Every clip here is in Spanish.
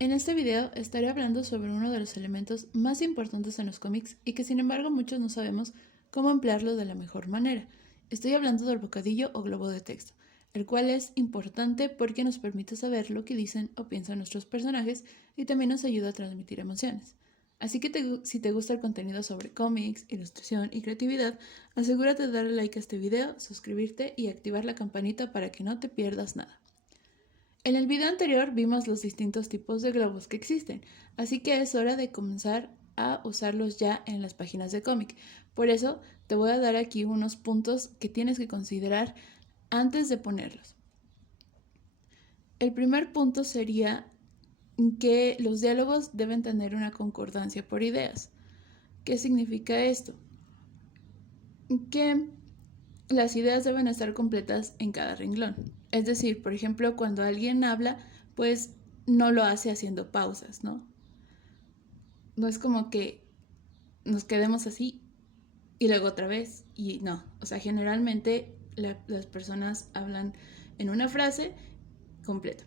En este video estaré hablando sobre uno de los elementos más importantes en los cómics y que sin embargo muchos no sabemos cómo emplearlo de la mejor manera. Estoy hablando del bocadillo o globo de texto, el cual es importante porque nos permite saber lo que dicen o piensan nuestros personajes y también nos ayuda a transmitir emociones. Así que si te gusta el contenido sobre cómics, ilustración y creatividad, asegúrate de darle like a este video, suscribirte y activar la campanita para que no te pierdas nada. En el video anterior vimos los distintos tipos de globos que existen, así que es hora de comenzar a usarlos ya en las páginas de cómic. Por eso te voy a dar aquí unos puntos que tienes que considerar antes de ponerlos. El primer punto sería que los diálogos deben tener una concordancia por ideas. ¿Qué significa esto? Que las ideas deben estar completas en cada renglón. Es decir, por ejemplo, cuando alguien habla, pues no lo hace haciendo pausas, ¿no? No es como que nos quedemos así y luego otra vez y no. O sea, generalmente las personas hablan en una frase completa.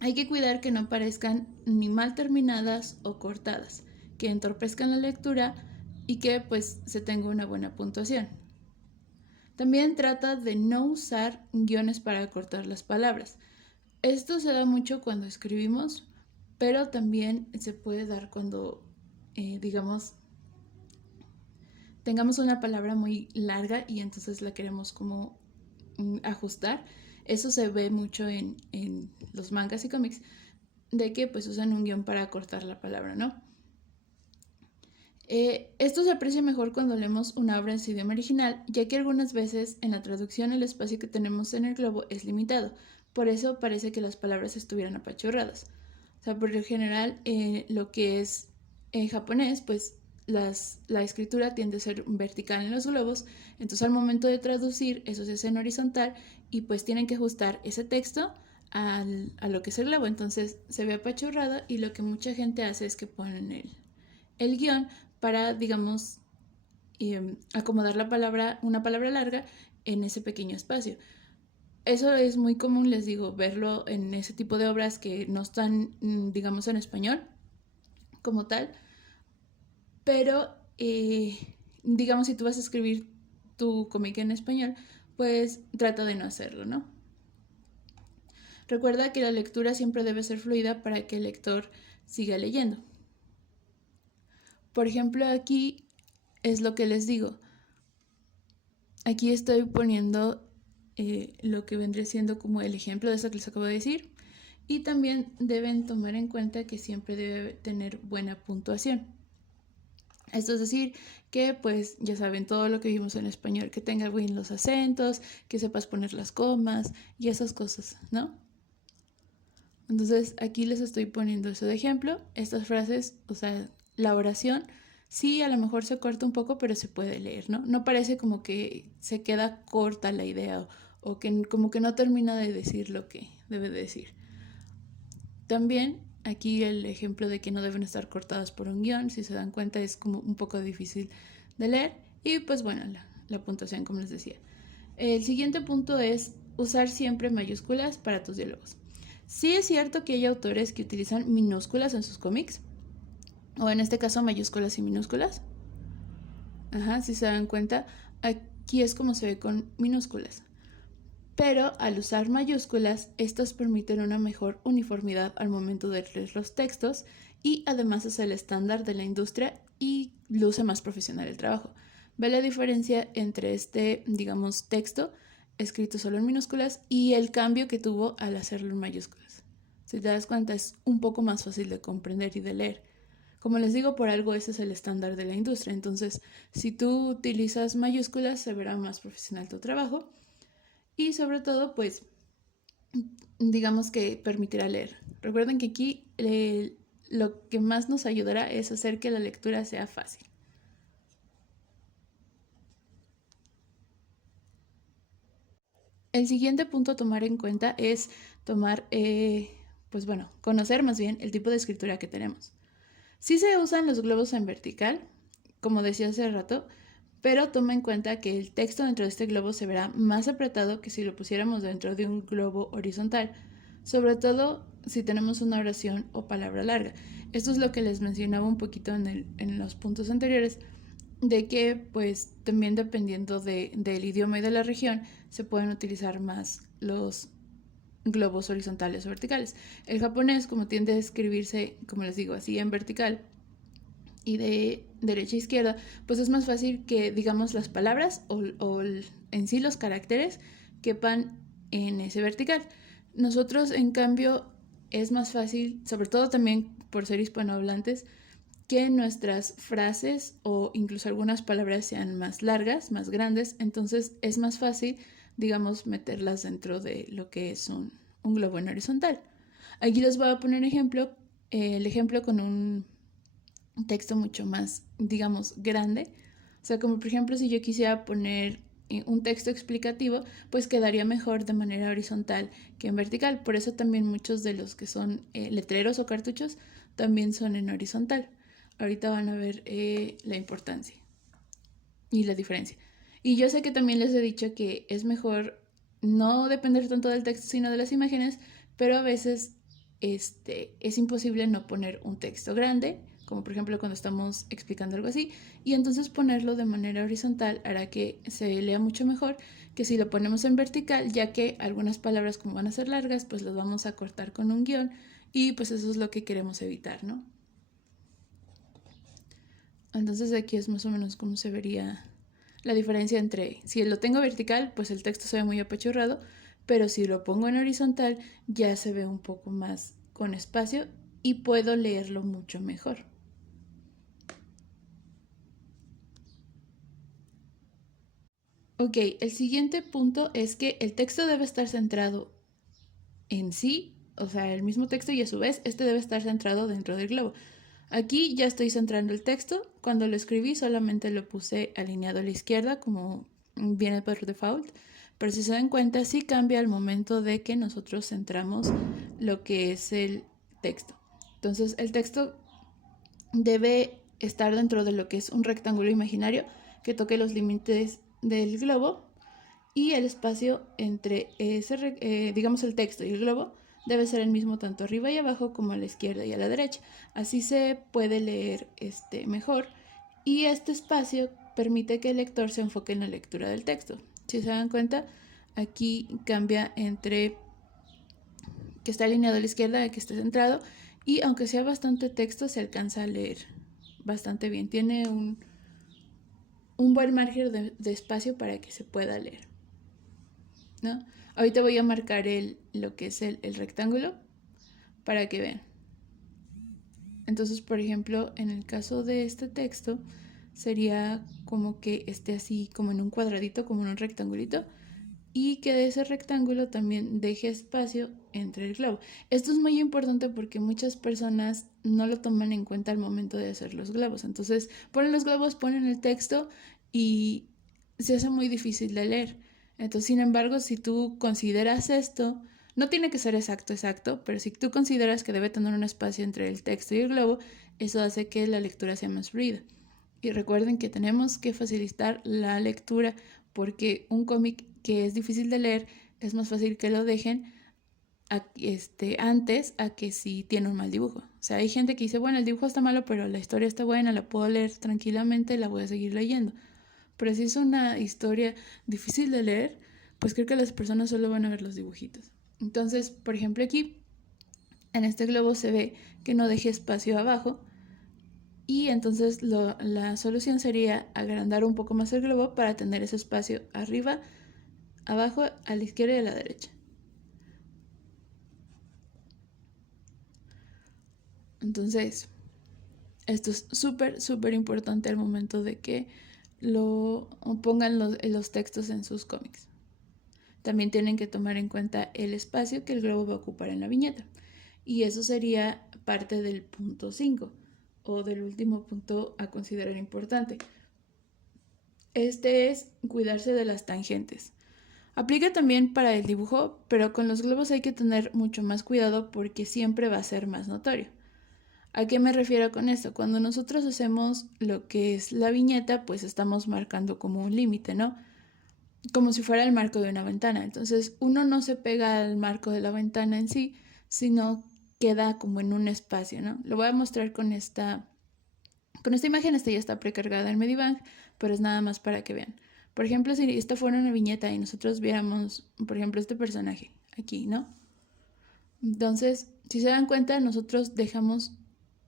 Hay que cuidar que no parezcan ni mal terminadas o cortadas, que entorpezcan la lectura y que pues se tenga una buena puntuación. También trata de no usar guiones para cortar las palabras. Esto se da mucho cuando escribimos, pero también se puede dar cuando, digamos, tengamos una palabra muy larga y entonces la queremos como ajustar. Eso se ve mucho en los mangas y cómics, de que pues usan un guión para cortar la palabra, ¿no? Esto se aprecia mejor cuando leemos una obra en su idioma original, ya que algunas veces en la traducción el espacio que tenemos en el globo es limitado, por eso parece que las palabras estuvieran apachurradas. O sea, por lo general, lo que es en japonés, pues la escritura tiende a ser vertical en los globos, entonces al momento de traducir eso se hace en horizontal y pues tienen que ajustar ese texto a lo que es el globo, entonces se ve apachurrado y lo que mucha gente hace es que ponen el guión para, digamos, acomodar la palabra, una palabra larga en ese pequeño espacio. Eso es muy común, les digo, verlo en ese tipo de obras que no están, digamos, en español como tal, pero digamos, si tú vas a escribir tu cómic en español, pues trata de no hacerlo, ¿no? Recuerda que la lectura siempre debe ser fluida para que el lector siga leyendo. Por ejemplo, aquí es lo que les digo. Aquí estoy poniendo lo que vendría siendo como el ejemplo de eso que les acabo de decir. Y también deben tomar en cuenta que siempre debe tener buena puntuación. Esto es decir, que pues ya saben todo lo que vimos en español, que tenga bien los acentos, que sepas poner las comas y esas cosas, ¿no? Entonces aquí les estoy poniendo eso de ejemplo. Estas frases, o sea, la oración, sí, a lo mejor se corta un poco, pero se puede leer, ¿no? No parece como que se queda corta la idea o que como que no termina de decir lo que debe de decir. También aquí el ejemplo de que no deben estar cortadas por un guión, si se dan cuenta es como un poco difícil de leer. Y pues bueno, la puntuación, como les decía. El siguiente punto es usar siempre mayúsculas para tus diálogos. Sí es cierto que hay autores que utilizan minúsculas en sus cómics, o en este caso mayúsculas y minúsculas. Ajá, si se dan cuenta, aquí es como se ve con minúsculas. Pero al usar mayúsculas, estas permiten una mejor uniformidad al momento de leer los textos y además es el estándar de la industria y luce más profesional el trabajo. Ve la diferencia entre este, digamos, texto escrito solo en minúsculas y el cambio que tuvo al hacerlo en mayúsculas. Si te das cuenta, es un poco más fácil de comprender y de leer. Como les digo, por algo ese es el estándar de la industria. Entonces, si tú utilizas mayúsculas, se verá más profesional tu trabajo y sobre todo, pues, digamos que permitirá leer. Recuerden que aquí lo que más nos ayudará es hacer que la lectura sea fácil. El siguiente punto a tomar en cuenta es tomar, pues bueno, conocer más bien el tipo de escritura que tenemos. Sí se usan los globos en vertical, como decía hace rato, pero toma en cuenta que el texto dentro de este globo se verá más apretado que si lo pusiéramos dentro de un globo horizontal, sobre todo si tenemos una oración o palabra larga. Esto es lo que les mencionaba un poquito en los puntos anteriores, de que pues también dependiendo del idioma y de la región se pueden utilizar más los globos horizontales o verticales. El japonés, como tiende a escribirse, como les digo, así en vertical y de derecha a izquierda, pues es más fácil que, digamos, las palabras o en sí los caracteres quepan en ese vertical. Nosotros, en cambio, es más fácil, sobre todo también por ser hispanohablantes, que nuestras frases o incluso algunas palabras sean más largas, más grandes, entonces es más fácil, digamos, meterlas dentro de lo que es un globo en horizontal. Aquí les voy a poner el ejemplo con un texto mucho más, digamos, grande. O sea, como por ejemplo, si yo quisiera poner un texto explicativo, pues quedaría mejor de manera horizontal que en vertical. Por eso también muchos de los que son letreros o cartuchos también son en horizontal. Ahorita van a ver la importancia y la diferencia. Y yo sé que también les he dicho que es mejor no depender tanto del texto, sino de las imágenes, pero a veces es imposible no poner un texto grande, como por ejemplo cuando estamos explicando algo así, y entonces ponerlo de manera horizontal hará que se lea mucho mejor que si lo ponemos en vertical, ya que algunas palabras como van a ser largas, pues las vamos a cortar con un guión y pues eso es lo que queremos evitar, ¿no? Entonces aquí es más o menos como se vería la diferencia entre si lo tengo vertical, pues el texto se ve muy apachurrado, pero si lo pongo en horizontal ya se ve un poco más con espacio y puedo leerlo mucho mejor. Ok, el siguiente punto es que el texto debe estar centrado en sí, o sea, el mismo texto y a su vez este debe estar centrado dentro del globo. Aquí ya estoy centrando el texto. Cuando lo escribí solamente lo puse alineado a la izquierda como viene por default. Pero si se dan cuenta, sí cambia al momento de que nosotros centramos lo que es el texto. Entonces el texto debe estar dentro de lo que es un rectángulo imaginario que toque los límites del globo y el espacio entre digamos el texto y el globo debe ser el mismo tanto arriba y abajo como a la izquierda y a la derecha. Así se puede leer mejor y este espacio permite que el lector se enfoque en la lectura del texto. Si se dan cuenta, aquí cambia entre que está alineado a la izquierda y que esté centrado y aunque sea bastante texto se alcanza a leer bastante bien. Tiene un buen margen de espacio para que se pueda leer, ¿no? Ahorita voy a marcar lo que es el rectángulo para que vean. Entonces, por ejemplo, en el caso de este texto, sería como que esté así como en un cuadradito, como en un rectangulito, y que de ese rectángulo también deje espacio entre el globo. Esto es muy importante porque muchas personas no lo toman en cuenta al momento de hacer los globos. Entonces, ponen los globos, ponen el texto y se hace muy difícil de leer. Entonces, sin embargo, si tú consideras esto, no tiene que ser exacto, pero si tú consideras que debe tener un espacio entre el texto y el globo, eso hace que la lectura sea más fluida. Y recuerden que tenemos que facilitar la lectura porque un cómic que es difícil de leer es más fácil que lo dejen antes a que si tiene un mal dibujo. O sea, hay gente que dice, bueno, el dibujo está malo, pero la historia está buena, la puedo leer tranquilamente, la voy a seguir leyendo. Pero si es una historia difícil de leer, pues creo que las personas solo van a ver los dibujitos. Entonces, por ejemplo, aquí en este globo se ve que no deje espacio abajo y entonces la solución sería agrandar un poco más el globo para tener ese espacio arriba, abajo, a la izquierda y a la derecha. Entonces, esto es súper importante al momento de que lo pongan los textos en sus cómics. También tienen que tomar en cuenta el espacio que el globo va a ocupar en la viñeta. Y eso sería parte del punto 5 o del último punto a considerar importante. Este es cuidarse de las tangentes. Aplica también para el dibujo, pero con los globos hay que tener mucho más cuidado porque siempre va a ser más notorio. ¿A qué me refiero con esto? Cuando nosotros hacemos lo que es la viñeta, pues estamos marcando como un límite, ¿no? Como si fuera el marco de una ventana. Entonces uno no se pega al marco de la ventana en sí, sino queda como en un espacio, ¿no? Lo voy a mostrar con esta imagen. Esta ya está precargada en Medibang, pero es nada más para que vean. Por ejemplo, si esta fuera una viñeta y nosotros viéramos, por ejemplo, este personaje aquí, ¿no? Entonces, si se dan cuenta, nosotros dejamos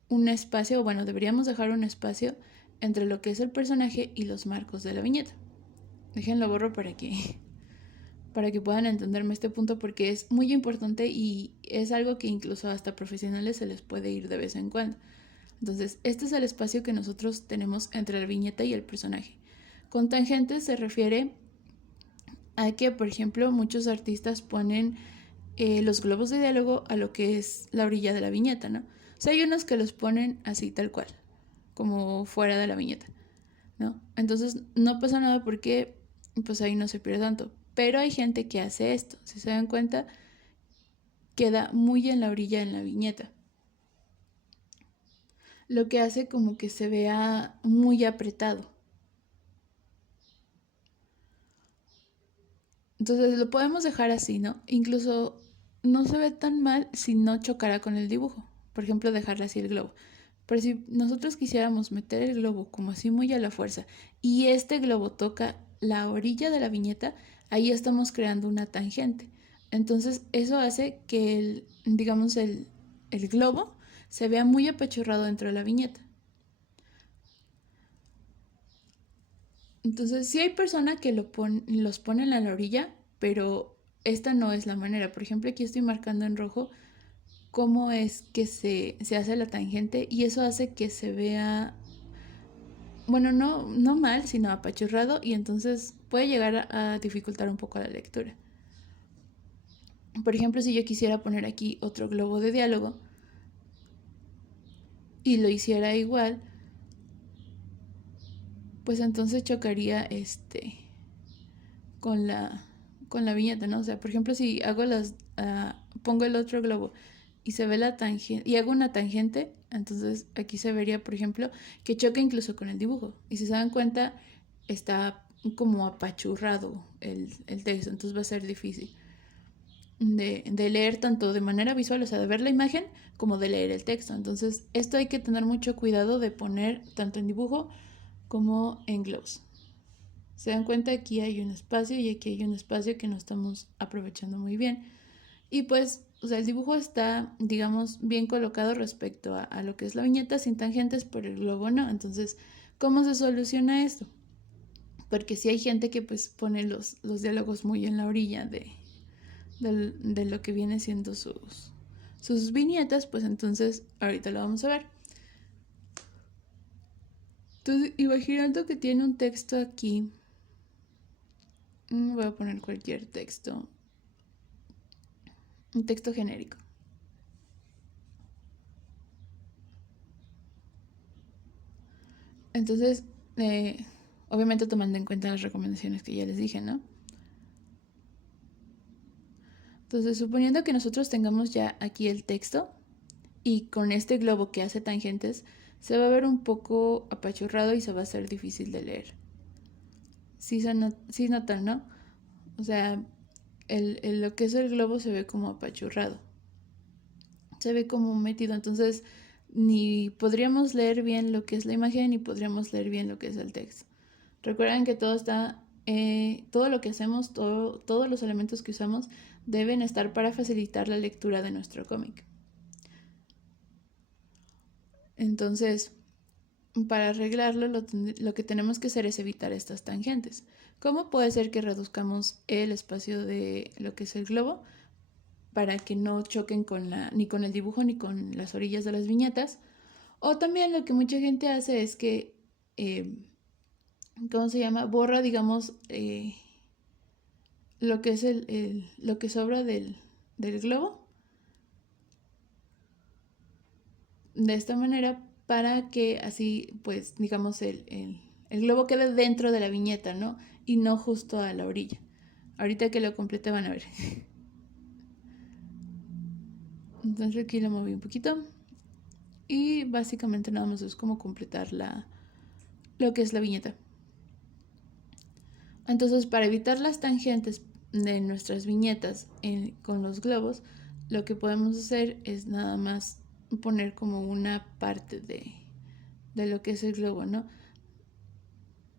un espacio, o bueno, deberíamos dejar un espacio entre lo que es el personaje y los marcos de la viñeta. Déjenlo borro para que puedan entenderme este punto, porque es muy importante y es algo que incluso hasta profesionales se les puede ir de vez en cuando. Entonces, este es el espacio que nosotros tenemos entre la viñeta y el personaje. Con tangentes se refiere a que, por ejemplo, muchos artistas ponen los globos de diálogo a lo que es la orilla de la viñeta, ¿no? O sea, hay unos que los ponen así, tal cual, como fuera de la viñeta, ¿no? Entonces, no pasa nada porque, pues ahí no se pierde tanto. Pero hay gente que hace esto. Si se dan cuenta, queda muy en la orilla en la viñeta. Lo que hace como que se vea muy apretado. Entonces lo podemos dejar así, ¿no? Incluso no se ve tan mal si no chocara con el dibujo. Por ejemplo, dejarle así el globo. Pero si nosotros quisiéramos meter el globo como así muy a la fuerza y este globo toca la orilla de la viñeta, ahí estamos creando una tangente. Entonces eso hace que digamos, el globo se vea muy apachurrado dentro de la viñeta. Entonces, sí hay personas que los ponen a la orilla, pero esta no es la manera. Por ejemplo, aquí estoy marcando en rojo cómo es que se hace la tangente y eso hace que se vea, bueno, no mal, sino apachurrado y entonces puede llegar a dificultar un poco la lectura. Por ejemplo, si yo quisiera poner aquí otro globo de diálogo y lo hiciera igual, pues entonces chocaría con la, con la viñeta, ¿no? O sea, por ejemplo, si hago pongo el otro globo y se ve la tangente, y hago una tangente, entonces aquí se vería, por ejemplo, que choca incluso con el dibujo. Y si se dan cuenta, está como apachurrado el texto, entonces va a ser difícil de leer tanto de manera visual, o sea, de ver la imagen, como de leer el texto. Entonces, esto hay que tener mucho cuidado de poner tanto en dibujo como en gloss. Se dan cuenta, aquí hay un espacio y aquí hay un espacio que no estamos aprovechando muy bien. Y pues, o sea, el dibujo está, digamos, bien colocado respecto a lo que es la viñeta, sin tangentes, pero el globo no. Entonces, ¿cómo se soluciona esto? Porque si hay gente que pues pone los diálogos muy en la orilla de lo que viene siendo sus viñetas, pues entonces ahorita lo vamos a ver. Entonces, imaginando que tiene un texto aquí, voy a poner cualquier texto, un texto genérico. Entonces, obviamente tomando en cuenta las recomendaciones que ya les dije, ¿no? Entonces, suponiendo que nosotros tengamos ya aquí el texto y con este globo que hace tangentes, se va a ver un poco apachurrado y se va a hacer difícil de leer. Sí notan, ¿no? O sea, lo que es el globo se ve como apachurrado. Se ve como metido, entonces ni podríamos leer bien lo que es la imagen ni podríamos leer bien lo que es el texto. Recuerden que todo lo que hacemos, todos los elementos que usamos deben estar para facilitar la lectura de nuestro cómic. Entonces, para arreglarlo, lo que tenemos que hacer es evitar estas tangentes. ¿Cómo puede ser que reduzcamos el espacio de lo que es el globo para que no choquen ni con el dibujo ni con las orillas de las viñetas? O también lo que mucha gente hace es que, ¿cómo se llama? Borra, digamos, lo que es lo que sobra del globo de esta manera para que así, pues, digamos, el globo quede dentro de la viñeta, ¿no? Y no justo a la orilla. Ahorita que lo complete van a ver. Entonces aquí lo moví un poquito. Y básicamente nada más es como completar lo que es la viñeta. Entonces, para evitar las tangentes de nuestras viñetas con los globos, lo que podemos hacer es nada más poner como una parte de lo que es el globo, ¿no?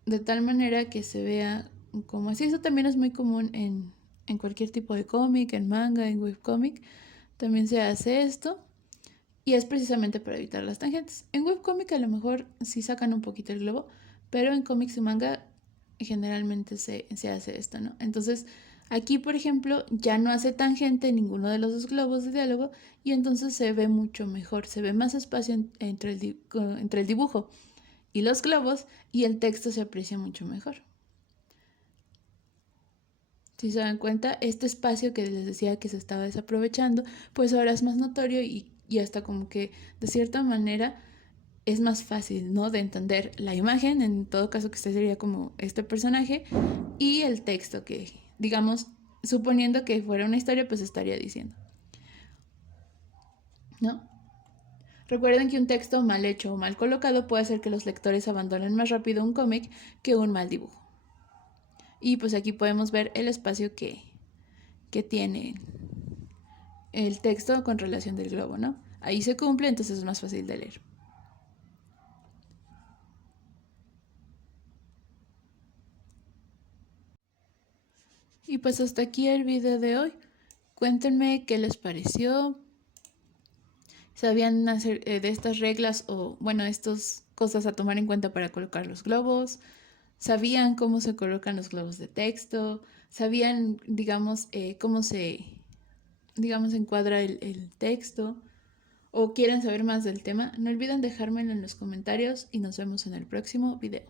De tal manera que se vea como así. Eso también es muy común en cualquier tipo de cómic, en manga, en webcomic. También se hace esto. Y es precisamente para evitar las tangentes. En webcomic a lo mejor sí sacan un poquito el globo, pero en cómics y manga generalmente se hace esto, ¿no? Entonces, aquí, por ejemplo, ya no hace tangente ninguno de los dos globos de diálogo y entonces se ve mucho mejor, se ve más espacio entre el dibujo y los globos y el texto se aprecia mucho mejor. Si se dan cuenta, este espacio que les decía que se estaba desaprovechando, pues ahora es más notorio y hasta como que de cierta manera es más fácil, ¿no? De entender la imagen, en todo caso que este sería como este personaje, y el texto que, digamos, suponiendo que fuera una historia, pues estaría diciendo, ¿no? Recuerden que un texto mal hecho o mal colocado puede hacer que los lectores abandonen más rápido un cómic que un mal dibujo. Y pues aquí podemos ver el espacio que tiene el texto con relación del globo, ¿no? Ahí se cumple, entonces es más fácil de leer. Y pues hasta aquí el video de hoy. Cuéntenme qué les pareció. ¿Sabían hacer de estas reglas o, bueno, estas cosas a tomar en cuenta para colocar los globos? ¿Sabían cómo se colocan los globos de texto? ¿Sabían, digamos, cómo se, digamos, encuadra el texto? ¿O quieren saber más del tema? No olviden dejármelo en los comentarios y nos vemos en el próximo video.